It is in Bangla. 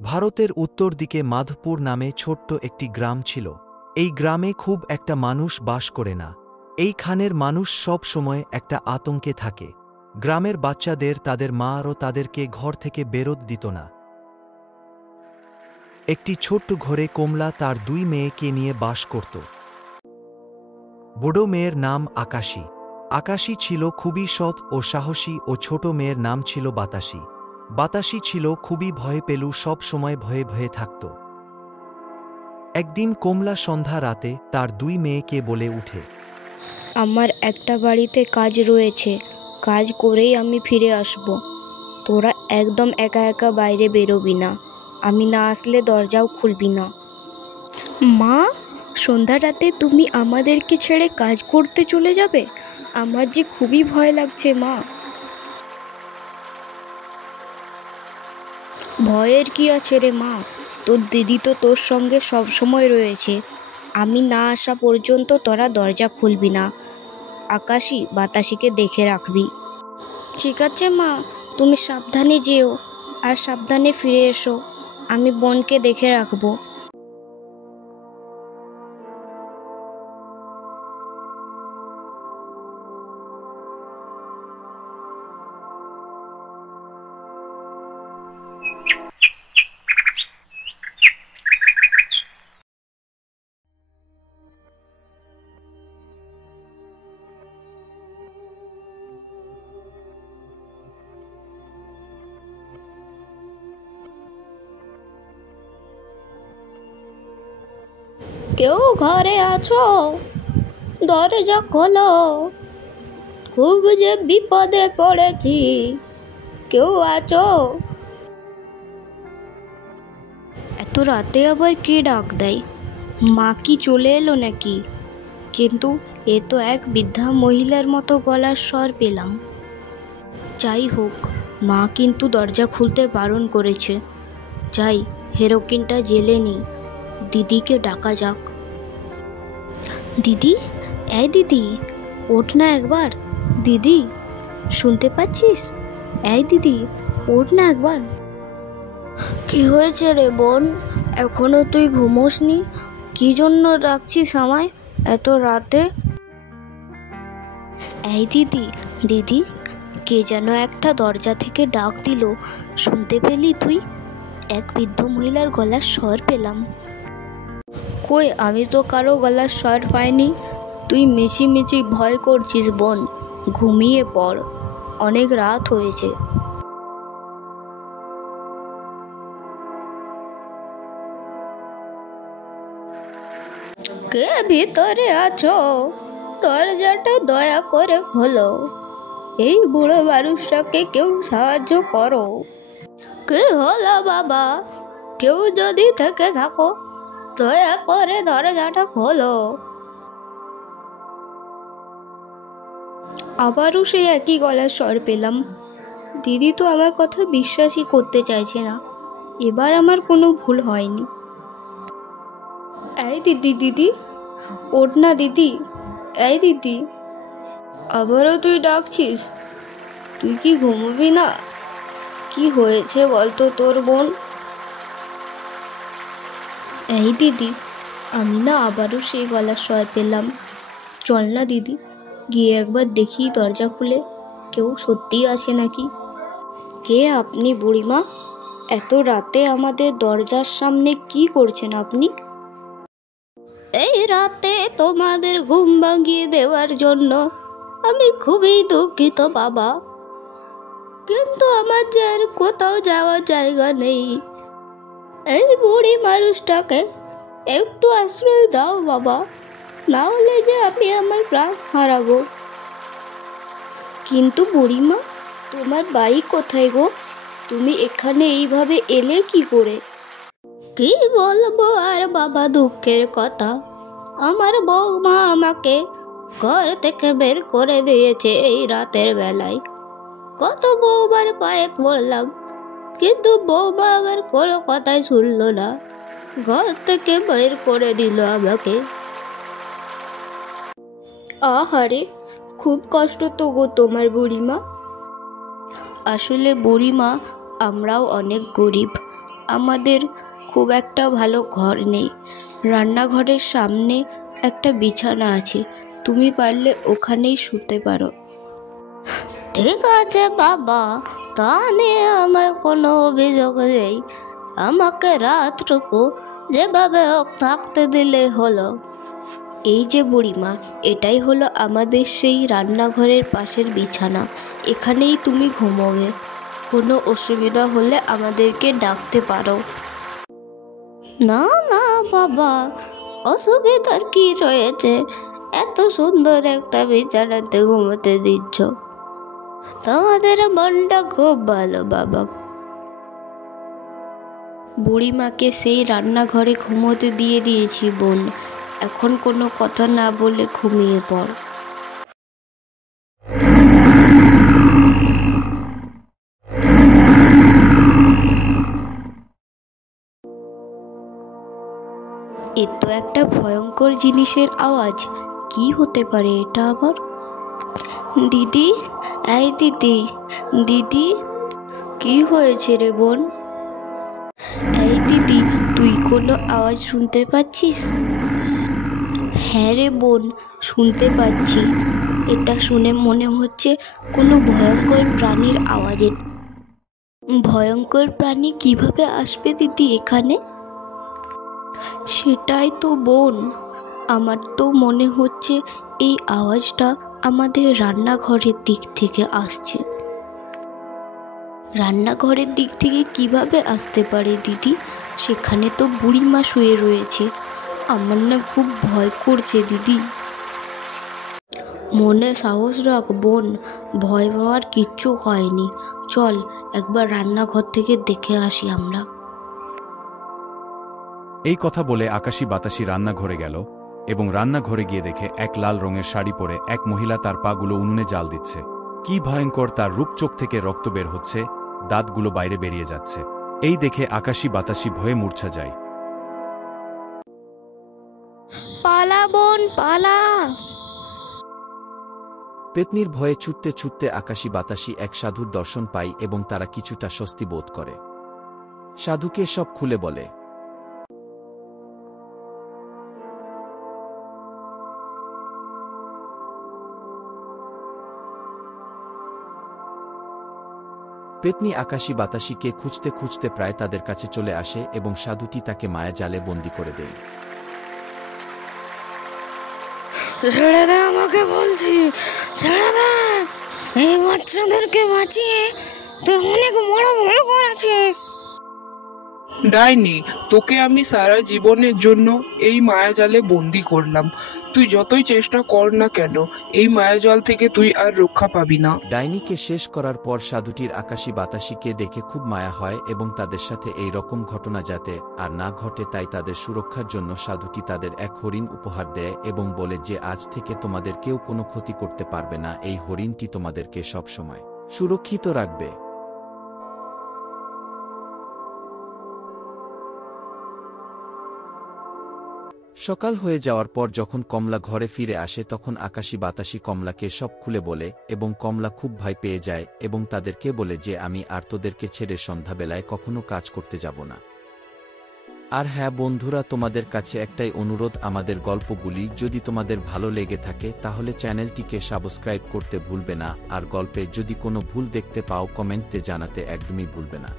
ভারতের উত্তর দিকে মাধপুর নামে ছোট্ট একটি গ্রাম ছিল। এই গ্রামে খুব একটা মানুষ বাস করে না। এইখানের মানুষ সব সময় একটা আতঙ্কে থাকে। গ্রামের বাচ্চাদের তাদের মা আরও তাদেরকে ঘর থেকে বেরোত দিত না। একটি ছোট্ট ঘরে কমলা তার দুই মেয়েকে নিয়ে বাস করত। বড় মেয়ের নাম আকাশী। আকাশী ছিল খুবই সৎ ও সাহসী ও ছোট মেয়ের নাম ছিল বাতাসী। বাতাসী ছিল খুবই ভয় পেলু, সব সময় ভয়ে ভয়ে থাকত। একদিন কমলা সন্ধ্যা রাতে তার দুই মেয়েকে বলে উঠে, আমার একটা বাড়িতে কাজ রয়েছে, কাজ করেই আমি ফিরে আসব। তোরা একদম একা একা বাইরে বেরোবি না, আমি না আসলে দরজাও খুলবি না। মা, সন্ধ্যা রাতে তুমি আমাদেরকে ছেড়ে কাজ করতে চলে যাবে? আমার যে খুবই ভয় লাগছে মা। ভয়ের কি আছে রে মা, তোর দিদি তো তোর সঙ্গে সব সময় রয়েছে। আমি না আসা পর্যন্ত তোরা দরজা খুলবি না। আকাশী বাতাসীকে দেখে রাখবি। ঠিক আছে মা, তুমি সাবধানে যেও আর সাবধানে ফিরে এসো। আমি বোনকে দেখে রাখবো। কেউ ঘরে আছো? দরজা খোলো, খুব যে বিপদে পড়েছি। কেউ আছো? এত রাতে আবার কে ডাক দেয়? মা কি চলে এলো নাকি? কিন্তু এ তো এক বৃদ্ধা মহিলার মতো গলার স্বর পেলাম। যাই হোক, মা কিন্তু দরজা খুলতে বারণ করেছে। যাই, হেরোকিনটা জেলে নিই, দিদিকে ডাকা যাক। দিদি, এই দিদি, ওঠ না একবার। দিদি, শুনতে পাচ্ছিস? এই দিদি, ওঠ না একবার। কি হয়েছে রে বোন, এখনো তুই ঘুমোসনি? কি জন্য ডাকছিস আমায় এত রাতে? এই দিদি, দিদি, কে যেন একটা দরজা থেকে ডাক দিল, শুনতে পেলি তুই? এক বৃদ্ধ মহিলার গলার স্বর পেলাম। কই, আমি তো কারো গলার স্বর পাইনি। তুই মিছিমিছি ভয় করছিস বোন, ঘুমিয়ে পড়, অনেক রাত হয়েছে। কে ভিতরে আছো? দরজাটা দয়া করে খোলো। এই বুড়ো মানুষটাকে কেউ সাহায্য করো। কে হলো বাবা? কেউ যদি থেকে থাকো, দয়া করে দরজাটা খোলো। আবারও সেই একই গলার স্বর পেলাম। দিদি তো আমার কথা বিশ্বাসই করতে চাইছে না। এবার আমার কোনো ভুল হয়নি। এই দিদি, দিদি, ওঠ না দিদি। এই দিদি, আবারও তুই ডাকছিস? তুই কি ঘুমবি না? কি হয়েছে বলতো তোর বোন? এই দিদি, আমি না আবারও সেই গলার স্বর পেলাম। চল না দিদি, গিয়ে একবার দেখি দরজা খুলে কেউ সত্যিই আসে নাকি। কে আপনি বুড়িমা? এত রাতে আমাদের দরজার সামনে কি করছেন আপনি? এই রাতে তোমাদের ঘুম ভাঙিয়ে দেওয়ার জন্য আমি খুবই দুঃখিত বাবা, কিন্তু আমার যে আর কোথাও যাওয়ার জায়গা নেই। এই বুড়ি মানুষটাকে একটু আশ্রয় দাও বাবা, না হলে যে আমি আমার প্রাণ হারাবো। কিন্তু বুড়িমা, তোমার বাড়ি কোথায় গো? তুমি এখানে এইভাবে এলে কি করে? কি বলবো আর বাবা, দুঃখের কথা। আমার বৌমা আমাকে ঘর থেকে বের করে দিয়েছে এই রাতের বেলায়। কত বৌমার পায়ে পড়লাম, কিন্তু বৌমা আমার কোনো কথাই শুনলো না, ঘর থেকে বের করে দিল আমাকে। আহারে, খুব কষ্ট তো গো তোমার বুড়িমা। আসলে বুড়িমা, আমরাও অনেক গরিব, আমাদের খুব একটা ভালো ঘর নেই। রান্নাঘরের সামনে একটা বিছানা আছে, তুমি পারলে ওখানেই শুতে পারো। ঠিক আছে বাবা, তা নিয়ে আমার কোনো অভিযোগ নেই। আমাকে রাতটুকু যেভাবে হোক থাকতে দিলে হলো। এই যে বুড়িমা, এটাই হলো আমাদের সেই রান্নাঘরের পাশের বিছানা, এখানেই তুমি ঘুমোবে। কোনো অসুবিধা হলে আমাদেরকে ডাকতে পারো। না না বাবা, অসুবিধার কি রয়েছে? এত সুন্দর একটা বিছানাতে ঘুমোতে দিচ্ছ, তোমাদের মনটা খুব ভালো বাবা। বুড়িমাকে সেই রান্নাঘরে ঘুমোতে দিয়ে দিয়েছি বোন, এখন কোনো কথা না বলে ঘুমিয়ে পড়। এ তো একটা ভয়ঙ্কর জিনিসের আওয়াজ, কি হতে পারে এটা আবার? দিদি, এই দিদি, দিদি, কি হয়েছে রে বোন? এই দিদি, তুই কোনো আওয়াজ শুনতে পাচ্ছিস? হ্যাঁ রে বোন, শুনতে পাচ্ছি। এটা শুনে মনে হচ্ছে কোনো ভয়ঙ্কর প্রাণীর আওয়াজের। ভয়ঙ্কর প্রাণী কিভাবে আসবে দিদি এখানে? সেটাই তো বোন, আমার তো মনে হচ্ছে এই আওয়াজটা আমাদের রান্নাঘরের দিক থেকে আসছে। রান্নাঘরের দিক থেকে কিভাবে আসতে পারে দিদি? সেখানে তো বুড়িমা শুয়ে রয়েছে, আমার না খুব ভয় করছে দিদি। মনে সাহস রাখ বোন, ভয় পাওয়ার কিচ্ছু হয়নি। চল একবার রান্নাঘর থেকে দেখে আসি আমরা। এই কথা বলে আকাশী বাতাসী রান্নাঘরে গেল এবং রান্নাঘরে গিয়ে দেখে এক লাল রঙের শাড়ি পরে এক মহিলা তার পাগুলো উনুনে জাল দিচ্ছে। কি ভয়ঙ্কর তার রূপ! চোখ থেকে রক্ত বের হচ্ছে, দাঁতগুলো বাইরে বেরিয়ে যাচ্ছে। এই দেখে আকাশী বাতাসী ভয়ে মূর্ছা যায়। পালা বোন পালা! পেতনির ভয়ে ছুটতে ছুটতে আকাশী বাতাসী এক সাধুর দর্শন পায় এবং তারা কিছুটা স্বস্তি বোধ করে। সাধুকে সব খুলে বলে। পেতনি আকাশী বাতাসীকে খুঁজতে খুঁজতে প্রায় তাদের কাছে চলে আসে এবং সাধুটি তাকে মায়া জালে বন্দী করে দেয়। ছেড়ে দে আমাকে বলছি, ছেড়ে দে! এই বাচ্চাদেরকে বাঁচিয়ে তুই অনেক বড় ভুল করেছিস। ডাইনি, তোকে আমি সারা জীবনের জন্য এই মায়াজালে বন্দি করলাম। তুই যতই চেষ্টা কর না কেন, এই মায়াজাল থেকে তুই আর রক্ষা পাবি না। ডাইনিকে শেষ করার পর সাধুটির আকাশী বাতাসীকে দেখে খুব মায়া হয় এবং তাদের সাথে এই রকম ঘটনা যাতে আর না ঘটে তাই তাদের সুরক্ষার জন্য সাধুটি তাদের এক হরিণ উপহার দেয় এবং বলে যে আজ থেকে তোমাদের কেউ কোনো ক্ষতি করতে পারবে না, এই হরিণটি তোমাদেরকে সবসময় সুরক্ষিত রাখবে। সকাল হয়ে যাওয়ার পর যখন কমলা ঘরে ফিরে আসে তখন আকাশী বাতাসী কমলাকে সব খুলে বলে এবং কমলা খুব ভয় পেয়ে যায় এবং তাদেরকে বলে যে আমি আর তোদেরকে ছেড়ে সন্ধ্যাবেলায় কখনো কাজ করতে যাব না। আর হ্যাঁ বন্ধুরা, তোমাদের কাছে একটাই অনুরোধ, আমাদের গল্পগুলি যদি তোমাদের ভালো লেগে থাকে তাহলে চ্যানেলটিকে সাবস্ক্রাইব করতে ভুলবে না, আর গল্পে যদি কোনো ভুল দেখতে পাও কমেন্টে জানাতে একদমই ভুলবে না।